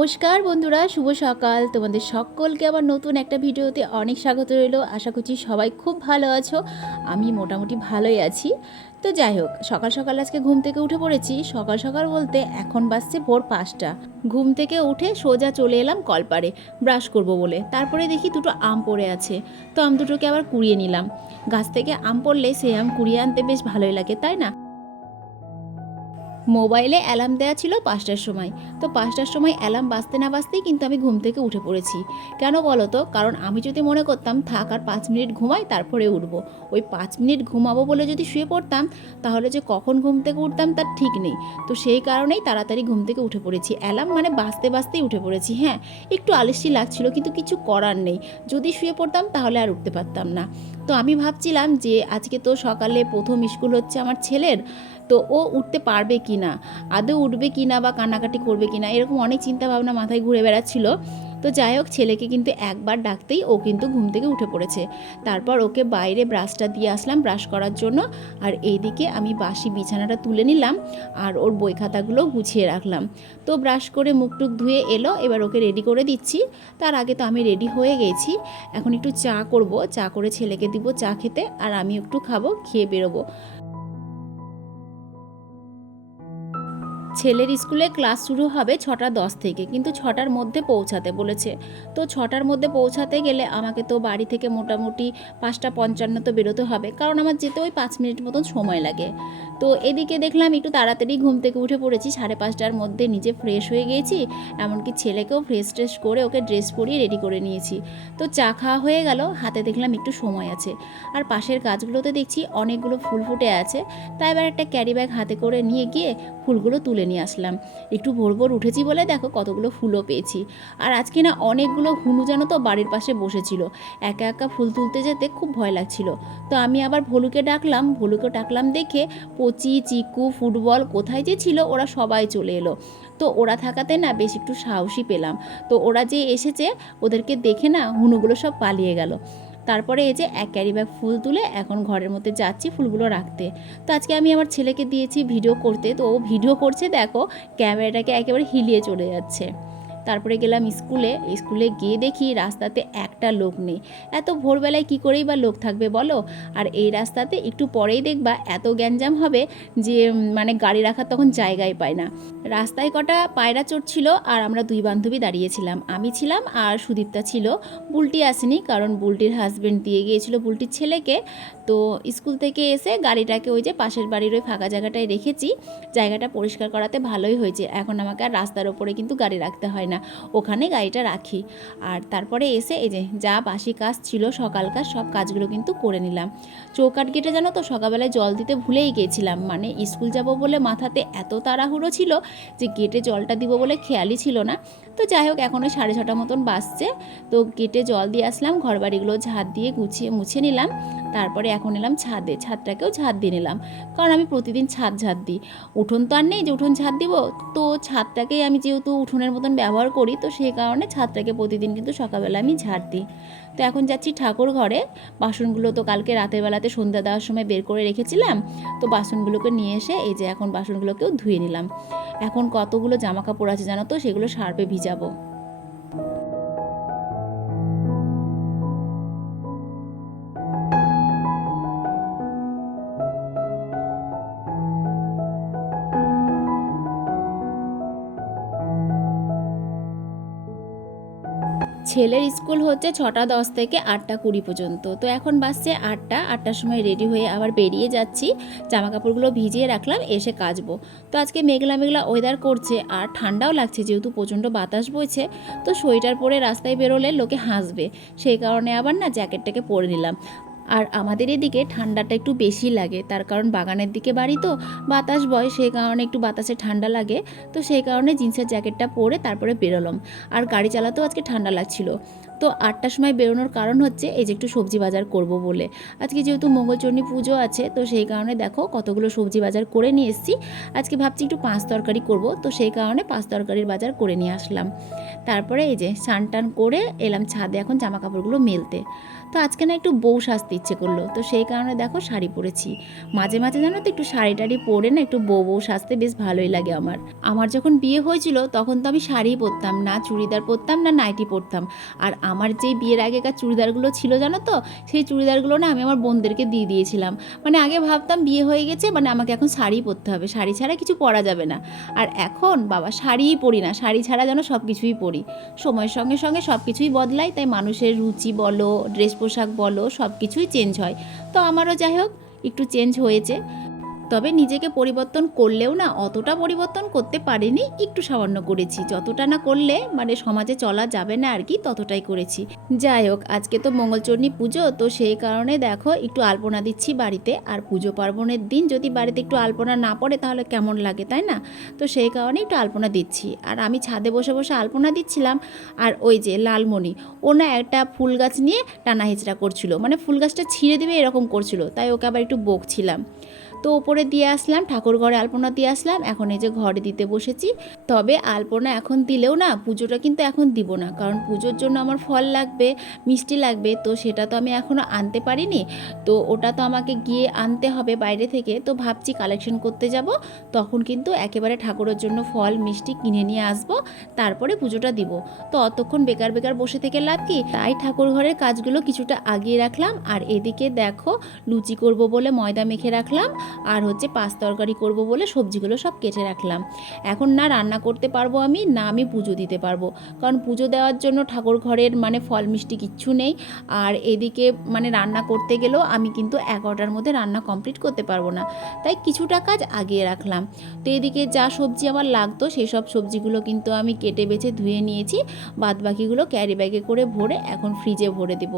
নমস্কার বন্ধুরা, শুভ সকাল। তোমাদের সকলকে আবার নতুন একটা ভিডিওতে অনেক স্বাগত রইল। আশা করছি সবাই খুব ভালো আছো। আমি মোটামুটি ভালোই আছি। তো যাই হোক, সকাল সকাল আজকে ঘুম থেকে উঠে পড়েছি। সকাল সকাল বলতে এখন বাজছে ভোর পাঁচটা। ঘুম থেকে উঠে সোজা চলে এলাম কলপারে ব্রাশ করব বলে। তারপরে দেখি দুটো আম পড়ে আছে। তো আম দুটোকে আবার কুড়িয়ে নিলাম। গাছ থেকে আম পড়লে সেই আম কুড়িয়ে আনতে বেশ ভালোই লাগে, তাই না? মোবাইলে অ্যালার্ম দেওয়া ছিল পাঁচটার সময়। তো পাঁচটার সময় অ্যালার্ম বাঁচতে না বাঁচতেই কিন্তু আমি ঘুম থেকে উঠে পড়েছি। কেন বলো তো? কারণ আমি যদি মনে করতাম, থাক আর পাঁচ মিনিট ঘুমাই, তারপরে উঠবো। ওই পাঁচ মিনিট ঘুমাবো বলে যদি শুয়ে পড়তাম, তাহলে যে কখন ঘুম থেকে উঠতাম তার ঠিক নেই। তো সেই কারণেই তাড়াতাড়ি ঘুম থেকে উঠে পড়েছি। অ্যালার্ম মানে বাঁচতে বাজতেই উঠে পড়েছি হ্যাঁ। একটু আলস্যি লাগছিল, কিন্তু কিছু করার নেই। যদি শুয়ে পড়তাম, তাহলে আর উঠতে পারতাম না। তো আমি ভাবছিলাম যে, আজকে তো সকালে প্রথম স্কুল হচ্ছে আমার ছেলের তো ও উঠতে পারবে কি না? আদৌ উঠবে কি না বা কান্নাকাটি করবে কি না? এরকম অনেক চিন্তা ভাবনা মাথায় ঘুরে বেড়াচ্ছিল। তো যাই হোক, ছেলেকে কিন্তু একবার ডাকতেই ও কিন্তু ঘুম থেকে উঠে পড়েছে। তারপর ওকে বাইরে ব্রাশটা দিয়ে আসলাম ব্রাশ করার জন্য। আর এইদিকে আমি বাসি বিছানাটা তুলে নিলাম আর ওর বই খাতাগুলো গুছিয়ে রাখলাম। তো ব্রাশ করে মুখ টুক ধুয়ে এলো, এবার ওকে রেডি করে দিচ্ছি। তার আগে তো আমি রেডি হয়ে গেছি। এখন একটু চা করব। চা করে ছেলেকে দিব চা খেতে আর আমি একটু খাব, খেয়ে বেরোবো। ছেলের স্কুলে ক্লাস শুরু হবে ছটা দশ থেকে, কিন্তু ছটার মধ্যে পৌঁছাতে বলেছে। তো ছটার মধ্যে পৌঁছাতে গেলে আমাকে তো বাড়ি থেকে মোটামুটি পাঁচটা পঞ্চান্ন তো বেরোতে হবে, কারণ আমার যেতে ওই পাঁচ মিনিট মতন সময় লাগে। তো এদিকে দেখলাম একটু তাড়াতাড়ি ঘুম থেকে উঠে পড়েছি, সাড়ে পাঁচটার মধ্যে নিজে ফ্রেশ হয়ে গিয়েছি, এমনকি ছেলেকেও ফ্রেশ ট্রেশ করে ওকে ড্রেস পরিয়ে রেডি করে নিয়েছি। তো চা খাওয়া হয়ে গেল, হাতে দেখলাম একটু সময় আছে। আর পাশের গাছগুলোতে দেখছি অনেকগুলো ফুল ফুটে আছে, তাই এবার একটা ক্যারি ব্যাগ হাতে করে নিয়ে গিয়ে ফুলগুলো তুলে নিয়ে আসলাম। একটু ভোর ভোর উঠেছি বলে দেখো কতগুলো ফুলও পেয়েছি। আর আজকে না অনেকগুলো হুনু যেন তো বাড়ির পাশে বসেছিল। একা একা ফুল তুলতে যেতে খুব ভয় লাগছিল। তো আমি আবার ভলুকে ডাকলাম ভলুকে ডাকলাম দেখে পচি, চিকু, ফুটবল কোথায় যে ছিল ওরা সবাই চলে এলো। তো ওরা থাকাতে না বেশ একটু সাহসী পেলাম। তো ওরা যে এসেছে ওদেরকে দেখে না হুনুগুলো সব পালিয়ে গেল। তারপরে এই যে এক ক্যারি ব্যাগ ফুল তুলে এখন ঘরের মধ্যে যাচ্ছি ফুলগুলো রাখতে। তো আজকে আমি আমার ছেলেকে দিয়েছি ভিডিও করতে। তো ও ভিডিও করছে, দেখো, ক্যামেরাটাকে একেবারে হিলিয়ে চলে যাচ্ছে। তারপরে গেলাম স্কুলে। স্কুলে গিয়ে দেখি রাস্তাতে একটা লোক নেই। এত ভোরবেলায় কি করেই বা লোক থাকবে বলো? আর এই রাস্তাতে একটু পরেই দেখবা এত গ্যাঞ্জাম হবে যে মানে গাড়ি রাখার তখন জায়গায় পায় না। রাস্তায় কটা পায়রা চড়ছিল আর আমরা দুই বান্ধবী দাঁড়িয়েছিলাম। আমি ছিলাম আর সুদীপ্তা ছিল। বুলটি আসেনি কারণ বুলটির হাজব্যান্ড দিয়ে গিয়েছিল বুলটির ছেলেকে। তো স্কুল থেকে এসে গাড়িটাকে ওই যে পাশের বাড়ির ওই ফাঁকা জায়গাটায় রেখেছি। জায়গাটা পরিষ্কার করাতে ভালোই হয়েছে। এখন আমাকে আর রাস্তার ওপরে কিন্তু গাড়ি রাখতে হয় না। ওখানে গাড়িটা রাখি। আর তারপরে এসে এই যে যা বাসি কাজ ছিল সকালকার সব কাজগুলো কিন্তু করে নিলাম। চৌকাট গেটে জানো তো, সকালবেলায় জল দিতে ভুলেই গিয়েছিলাম মানে স্কুল যাব বলে মাথাতে এত তাড়াহুড়ো ছিল যে গেটে জলটা দিব বলে খেয়ালই ছিল না। তো যাই হোক, এখন ওই সাড়ে ছটা মতন বাসছে তো গেটে জল দিয়ে আসলাম ঘর বাড়িগুলো ঝাঁট দিয়ে গুছিয়ে, মুছে নিলাম। তারপরে এখন এলাম ছাদে, ছাদটাকেও ঝাঁট দিয়ে নিলাম। কারণ আমি প্রতিদিন ছাদ ঝাঁট দিই। উঠোন তো আর নেই যে উঠোন ঝাঁট দিব। তো ছাদটাকেই আমি যেহেতু উঠোনের মতন ব্যবহার করি, তো সেই কারণে ছাদটাকে প্রতিদিন কিন্তু সকালবেলা আমি ঝাঁট দিই। তো এখন যাচ্ছি ঠাকুর ঘরে। বাসনগুলো তো কালকে রাতের বেলাতে সন্ধ্যা দেওয়ার সময় বের করে রেখেছিলাম। তো বাসনগুলোকে নিয়ে এসে এই যে এখন বাসনগুলোকেও ধুয়ে নিলাম। এখন কতগুলো জামা কাপড় আছে জানো তো? সেগুলো সার্পে ভিজাবো। ছেলের স্কুল হচ্ছে ছটা দশ থেকে আটটা কুড়ি পর্যন্ত। তো এখন বাসছে আটটা, আটটার সময় রেডি হয়ে আবার বেরিয়ে যাচ্ছি। জামা কাপড়গুলো ভিজিয়ে রাখলাম, এসে কাচবো। তো আজকে মেঘলা মেঘলা ওয়েদার করছে, আর ঠান্ডাও লাগছে যেহেতু প্রচণ্ড বাতাস বইছে, তো সোয়েটার পরে রাস্তায় বেরোলে লোকে হাসবে। সেই কারণে আবার না জ্যাকেটটাকে পরে নিলাম। আর আমাদের এদিকে ঠান্ডাটা একটু বেশি লাগে। তার কারণ বাগানের দিকে বাড়ি তো, বাতাস বয়, সেই কারণে একটু বাতাসে ঠান্ডা লাগে। তো সেই কারণে জিন্সের জ্যাকেটটা পরে তারপরে বেরোলাম। আর গাড়ি চালাতেও আজকে ঠান্ডা লাগছিল। তো আটটার সময় বেরোনোর কারণ হচ্ছে এই যে একটু সবজি বাজার করব বলে। আজকে যেহেতু মঙ্গলচণ্ডী পুজো আছে, তো সেই কারণে দেখো কতগুলো সবজি বাজার করে নিয়ে এসেছি। আজকে ভাবছি একটু পাঁচ তরকারি করব, তো সেই কারণে পাঁচ তরকারির বাজার করে নিয়ে আসলাম। তারপরে এই যে স্নান টান করে এলাম ছাদে এখন জামা কাপড়গুলো মেলতে। তো আজকে না একটু বউ শাস্তি ইচ্ছে করল। তো সেই কারণে দেখো শাড়ি পরেছি। মাঝে মাঝে জানো তো একটু শাড়ি টাড়ি পরে না একটু বউ বউ সাজতে বেশ ভালোই লাগে আমার। আমার যখন বিয়ে হয়েছিল তখন তো আমি শাড়িই পরতাম না, চুড়িদার পরতাম না, নাইটি পরতাম। আর আমার যেই বিয়ের আগেকার চুড়িদারগুলো ছিল জানো তো, সেই চুড়িদারগুলো না আমি আমার বোনদেরকে দিয়ে দিয়েছিলাম। মানে আগে ভাবতাম বিয়ে হয়ে গেছে মানে আমাকে এখন শাড়ি পরতে হবে। শাড়ি ছাড়া কিছু পরা যাবে না। আর এখন বাবা শাড়িই পরি না, শাড়ি ছাড়া যেন সব কিছুই পরি। সময়ের সঙ্গে সঙ্গে সব কিছুই বদলায় তাই মানুষের রুচি বলো, ড্রেস পোশাক বলো সব কিছুই চেঞ্জ হয়। তো আমারও যাই হোক একটু চেঞ্জ হয়েছে। তবে নিজেকে পরিবর্তন করলেও না অতটা পরিবর্তন করতে পারিনি, একটু সামান্য করেছি। যতটা না করলে মানে সমাজে চলা যাবে না আর কি, ততটাই করেছি। যাই হোক, আজকে তো মঙ্গলচণ্ডী পুজো, তো সেই কারণে দেখো একটু আলপনা দিচ্ছি বাড়িতে। আর পুজো পার্বণের দিন যদি বাড়িতে একটু আলপনা না পড়ে তাহলে কেমন লাগে, তাই না? তো সেই কারণে একটু আলপনা দিচ্ছি। আর আমি ছাদে বসে বসে আলপনা দিচ্ছিলাম, আর ওই যে লালমণি, ও না একটা ফুল গাছ নিয়ে টানা হেঁচড়া করছিল। মানে ফুল গাছটা ছিঁড়ে দিবে এরকম করছিল, তাই ওকে আবার একটু বকছিলাম। তো ওপরে দিয়ে আসলাম, ঠাকুর ঘরে আলপনা দিয়ে আসলাম, এখন এই যে ঘরে দিতে বসেছি। তবে আলপনা এখন দিলেও না, পুজোটা কিন্তু এখন দিব না, কারণ পুজোর জন্য আমার ফল লাগবে, মিষ্টি লাগবে, তো সেটা তো আমি এখনও আনতে পারিনি। তো ওটা তো আমাকে গিয়ে আনতে হবে বাইরে থেকে, তো ভাবছি কালেকশন করতে যাব, তখন কিন্তু একেবারে ঠাকুরের জন্য ফল, মিষ্টি কিনে নিয়ে আসব, তারপরে পুজোটা দিব। তো অতক্ষণ বেকার বেকার বসে থেকে লাভ কি? তাই ঠাকুর ঘরের কাজগুলো কিছুটা আগিয়ে রাখলাম, আর এদিকে দেখো, লুচি করব বলে ময়দা মেখে রাখলাম আর হচ্ছে পাঁচ তরকারি করব বলে সবজিগুলো সব কেটে রাখলাম। এখন না রান্না করতে পারব আমি, না আমি পুজো দিতে পারব। কারণ পুজো দেওয়ার জন্য ঠাকুর ঘরের মানে ফল মিষ্টি কিচ্ছু নেই। আর এদিকে মানে রান্না করতে গেলেও আমি কিন্তু এগারোটার মধ্যে রান্না কমপ্লিট করতে পারব না। তাই কিছুটা কাজ আগিয়ে রাখলাম। তো এদিকে যা সবজি আমার লাগতো সেই সব সবজিগুলো কিন্তু আমি কেটে বেছে ধুয়ে নিয়েছি। বাদ বাকিগুলো ক্যারি ব্যাগে করে ভরে এখন ফ্রিজে ভরে দেব।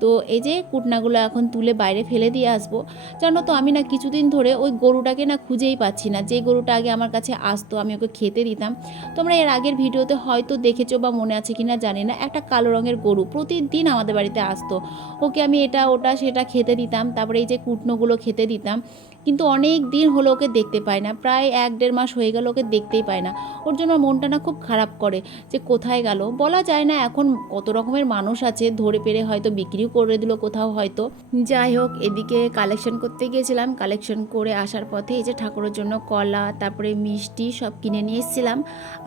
তো এই যে কুটনাগুলো এখন তুলে বাইরে ফেলে দিয়ে আসব। জানো তো আমি না কিছুদিন ধরে ওই গরুটাকে না খুঁজেই পাচ্ছি না। যে গরুটা আগে আমার কাছে আসতো, আমি ওকে খেতে দিতাম। তোমরা এর আগের ভিডিওতে হয়তো দেখেছ বা মনে আছে কিনা জানি না, একটা কালো রঙের গরু প্রতিদিন আমাদের বাড়িতে আসতো। ওকে আমি এটা, ওটা, সেটা খেতে দিতাম, তারপরে এই যে কুটনোগুলো খেতে দিতাম। কিন্তু অনেক দিন হলো ওকে দেখতে পায় না। প্রায় এক দেড় মাস হয়ে গেল ওকে দেখতেই পায় না। ওর জন্য মনটা না খুব খারাপ করে যে কোথায় গেল। বলা যায় না এখন কত রকমের মানুষ আছে, ধরে পেরে হয়তো বিক্রিও করে দিল কোথাও হয়তো। যাই হোক, এদিকে কালেকশন করতে গিয়েছিলাম। কালেকশন করে আসার পথে এই যে ঠাকুরের জন্য কলা, তারপরে মিষ্টি সব কিনে নিয়ে এসেছিলাম।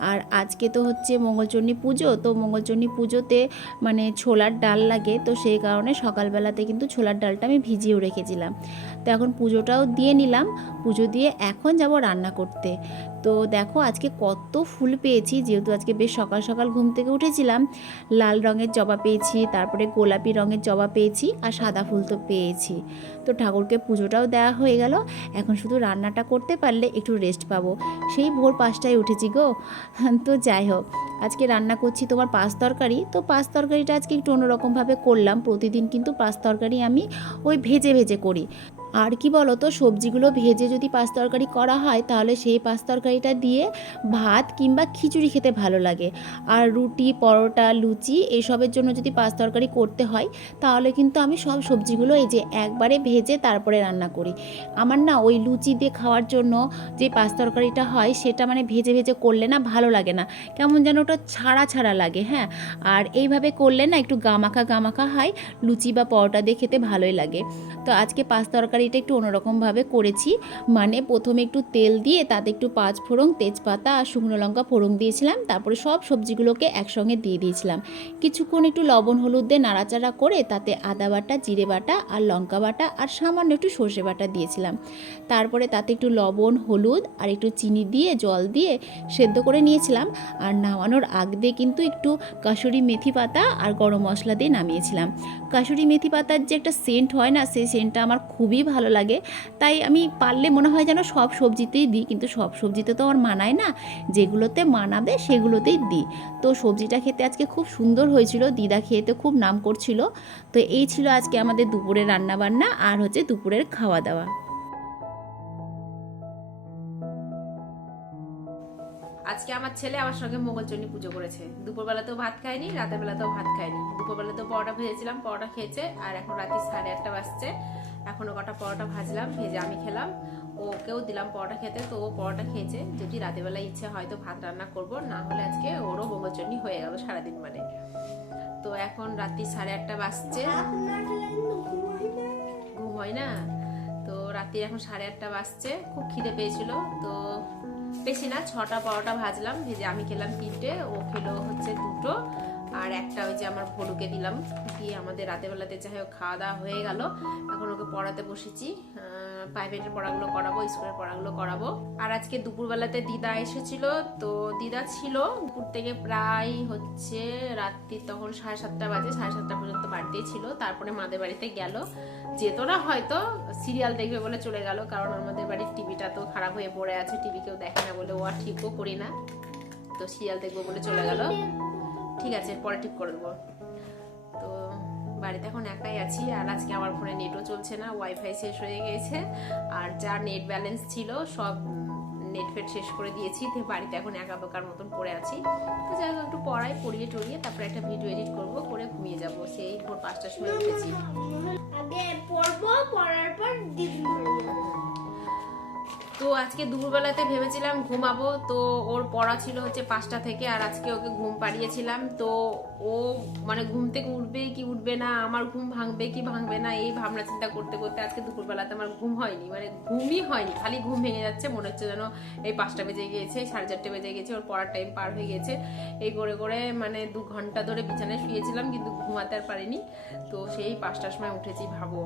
আর আজকে তো হচ্ছে মঙ্গলচণ্ডী পুজো, তো মঙ্গলচণ্ডী পুজোতে মানে ছোলার ডাল লাগে। তো সেই কারণে সকালবেলাতে কিন্তু ছোলার ডালটা আমি ভিজিয়েও রেখেছিলাম। তো এখন পুজোটাও দিয়ে নিলাম, পুজো দিয়ে এখন যাব রান্না করতে। তো দেখো আজকে কত ফুল পেয়েছি, যেহেতু আজকে বেশ সকাল সকাল ঘুম থেকে উঠেছিলাম, লাল রঙের জবা পেয়েছি, তারপরে গোলাপি রঙের জবা পেয়েছি আর সাদা ফুল তো পেয়েছি। তো ঠাকুরকে পুজোটাও দেওয়া হয়ে গেল, এখন শুধু রান্নাটা করতে পারলে একটু রেস্ট পাবো। সেই ভোর পাঁচটায় উঠেছি গো। তো যাই হোক, আজকে রান্না করছি তোমার পাঁচ তরকারি, তো পাঁচ তরকারিটা আজকে একটু অন্যরকমভাবে করলাম। প্রতিদিন কিন্তু পাঁচ তরকারি আমি ওই ভেজে ভেজে করি। আর কি বলো তো সবজিগুলো ভেজে যদি পাঁচ তরকারি করা হয়, তাহলে সেই পাঁচ তরকারিটা দিয়ে ভাত কিংবা খিচুড়ি খেতে ভালো লাগে। আর রুটি, পরোটা, লুচি এসবের জন্য যদি পাঁচ তরকারি করতে হয়, তাহলে কিন্তু আমি সব সবজিগুলো এই যে একবারে ভেজে তারপরে রান্না করি। আমার না ওই লুচি দিয়ে খাওয়ার জন্য যে পাঁচ তরকারিটা হয়, সেটা মানে ভেজে ভেজে করলে না ভালো লাগে না। কেমন যেন ওটা ছাড়া ছাড়া লাগে হ্যাঁ? আর এইভাবে করলে না একটু গামাখা গামাখা হয়, লুচি বা পরোটা দিয়ে খেতে ভালোই লাগে। তো আজকে পাঁচ তরকারিটা একটু অন্যরকমভাবে করেছি। মানে প্রথমে একটু তেল দিয়ে, তাতে একটু পাঁচ ফোড়ন তেজপাতা আর শুকনো লঙ্কা ফোড়ন দিয়েছিলাম। তারপরে সব সবজিগুলোকে একসঙ্গে দিয়ে দিয়েছিলাম। কিছুক্ষণ একটু লবণ, হলুদ দিয়ে নাড়াচাড়া করে, তাতে আদা বাটা, জিরে বাটা আর লঙ্কা বাটা আর সামান্য একটু সর্ষে বাটা দিয়েছিলাম। তারপরে তাতে একটু লবণ, হলুদ আর একটু চিনি দিয়ে, জল দিয়ে সেদ্ধ করে নিয়েছিলাম। আর নামানোর আগ দিয়ে কিন্তু একটু কাসুরি মেথি পাতা আর গরম মশলা দিয়ে নামিয়েছিলাম। কাসুরি মেথি পাতার যে একটা সেন্ট হয় না, সেই সেন্টটা আমার খুবই ভালো লাগে। তাই আমি পারলে মনে হয় যেন সব সবজিতেই দিই, কিন্তু সব সবজিতে তো আমার মানায় না। যেগুলোতে মানাবে সেগুলোতেই দিই। তো সবজিটা খেতে আজকে খুব সুন্দর হয়েছিল, দিদা খেতে খুব নাম করছিল। তো এই ছিল আজকে আমাদের দুপুরের রান্না বান্না আর হচ্ছে দুপুরের খাওয়া দাওয়া আজকে আমার ছেলে আমার সঙ্গে মঙ্গলচণ্ডী পুজো করেছে। দুপুরবেলাতেও ভাত খায়নি, রাতের বেলাতেও ভাত খায়নি। দুপুরবেলাতেও পরোটা ভেজেছিলাম, পরোটা খেয়েছে, আর এখন রাতে সাড়ে আটটা বাজছে। এখনও কটা পরোটা ভাজলাম, ভেজে আমি খেলাম। ওকেও দিলাম পরোটা খেতে, তো ও পরোটা খেয়েছে। যদি রাতের বেলা ইচ্ছে হয়তো ভাত রান্না করব, না হলে আজকে ওরও মঙ্গলচণ্ডী হয়ে গেল সারাদিন মানে। তো এখন রাত্রি সাড়ে আটটা বাজছে। ঘুম হয় না? তো রাত্রি এখন সাড়ে আটটা বাজছে, খুব খিদে পেয়েছিল। তো বেশি না, ছটা পরোটা ভাজলাম, ভেজে আমি খেলাম তিনটে, ও খেলো হচ্ছে দুটো। আর একটা ওই যে আমার ভলুকে দিলাম। দিয়ে আমাদের রাতের বেলাতে যাই হোক খাওয়া দাওয়া হয়ে গেল। এখন ওকে পড়াতে বসেছি। প্রাইভেটের পড়াগুলো করাবো স্কুলের পড়াগুলো করাবো। আর আজকে দুপুরবেলাতে দিদা এসেছিল। তো দিদা ছিল দুপুর থেকে প্রায় হচ্ছে রাত্রি তখন সাড়ে সাতটা বাজে, সাড়ে সাতটা পর্যন্ত বাড়িতেই ছিল। তারপরে মাদের বাড়িতে গেল। যেত না হয়তো সিরিয়াল দেখবে বলে চলে গেল। কারণ আমাদের বাড়ির টিভিটা তো খারাপ হয়ে পড়ে আছে। টিভি কেউ দেখে না বলে ও আর ঠিকও করি না। তো সিরিয়াল দেখব বলে চলে গেল। ঠিক আছে পরে ঠিক করে দেবো। তো বাড়িতে এখন একাই আছি, আর আজকে আমার ফোনে নেটও চলছে না ওয়াইফাই শেষ হয়ে গেছে, আর যা নেট ব্যালেন্স ছিল সব নেট ফেট শেষ করে দিয়েছি তো বাড়িতে এখন একা বোকার মতন পড়ে আছি। তো যাই হোক, একটু পড়াই, পড়িয়ে টড়িয়ে তারপরে একটা ভিডিও এডিট করব, করে ঘুমিয়ে যাব। সেই ভোর পাঁচটার সময় উঠেছি। আগে পড়ব, পড়ার পর দিদি তো আজকে দুপুরবেলাতে ভেবেছিলাম ঘুমাবো, তো ওর পড়া ছিল হচ্ছে পাঁচটা থেকে আর আজকে ওকে ঘুম পাড়িয়েছিলাম। তো ও মানে ঘুম থেকে উঠবে কি উঠবে না, আমার ঘুম ভাঙবে কি ভাঙবে না, এই ভাবনা চিন্তা করতে করতে আজকে দুপুরবেলাতে আমার ঘুম হয়নি মানে ঘুমই হয়নি, খালি ঘুম ভেঙে যাচ্ছে, মনে হচ্ছে যেন এই পাঁচটা বেজে গিয়েছে, সাড়ে চারটে বেজে গেছে ওর পড়ার টাইম পার হয়ে গেছে এই করে করে মানে দু ঘণ্টা ধরে বিছানায় শুয়েছিলাম, কিন্তু ঘুমাতে আর পারিনি। তো সেই পাঁচটার সময় উঠেছি, ভাবো।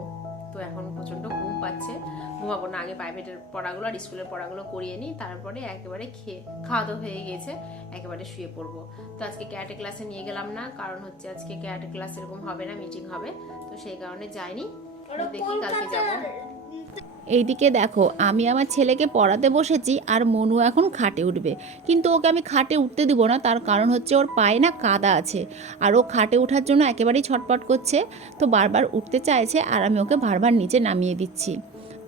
তো এখন প্রচণ্ড ঘুম পাচ্ছে। ঘুমাবো না আগে প্রাইভেটের পড়াগুলো আর স্কুলের পড়াগুলো করিয়ে নিই তারপরে একেবারে খেয়ে খাওয়া দাওয়া হয়ে গিয়েছে একেবারে শুয়ে পড়ব। তো আজকে ক্যারাটে ক্লাসে নিয়ে গেলাম না কারণ হচ্ছে আজকে ক্যারাটে ক্লাস এরকম হবে না মিটিং হবে তো সেই কারণে যাইনি। দেখি কালকে যাব। এইদিকে দেখো, আমি আমার ছেলেকে পড়াতে বসেছি আর মনু এখন খাটে উঠবে। কিন্তু ওকে আমি খাটে উঠতে দিব না, তার কারণ হচ্ছে ওর পায়ে না কাদা আছে। আর ও খাটে ওঠার জন্য একেবারেই ছটপট করছে। তো বারবার উঠতে চাইছে আর আমি ওকে বারবার নিচে নামিয়ে দিচ্ছি।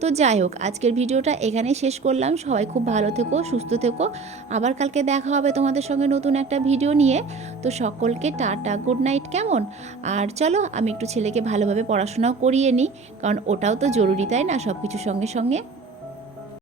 তো যাই হোক, আজকের ভিডিওটা এখানে শেষ করলাম। সবাই খুব ভালো থেকো, সুস্থ থেকো। আবার কালকে দেখা হবে তোমাদের সঙ্গে নতুন একটা ভিডিও নিয়ে। তো সকলকে টাটা, গুড নাইট, কেমন? আর চলো, আমি একটু ছেলেকে ভালোভাবে পড়াশোনাও করিয়ে নিই, কারণ ওটাও তো জরুরি, তাই না? সব কিছুর সঙ্গে সঙ্গে।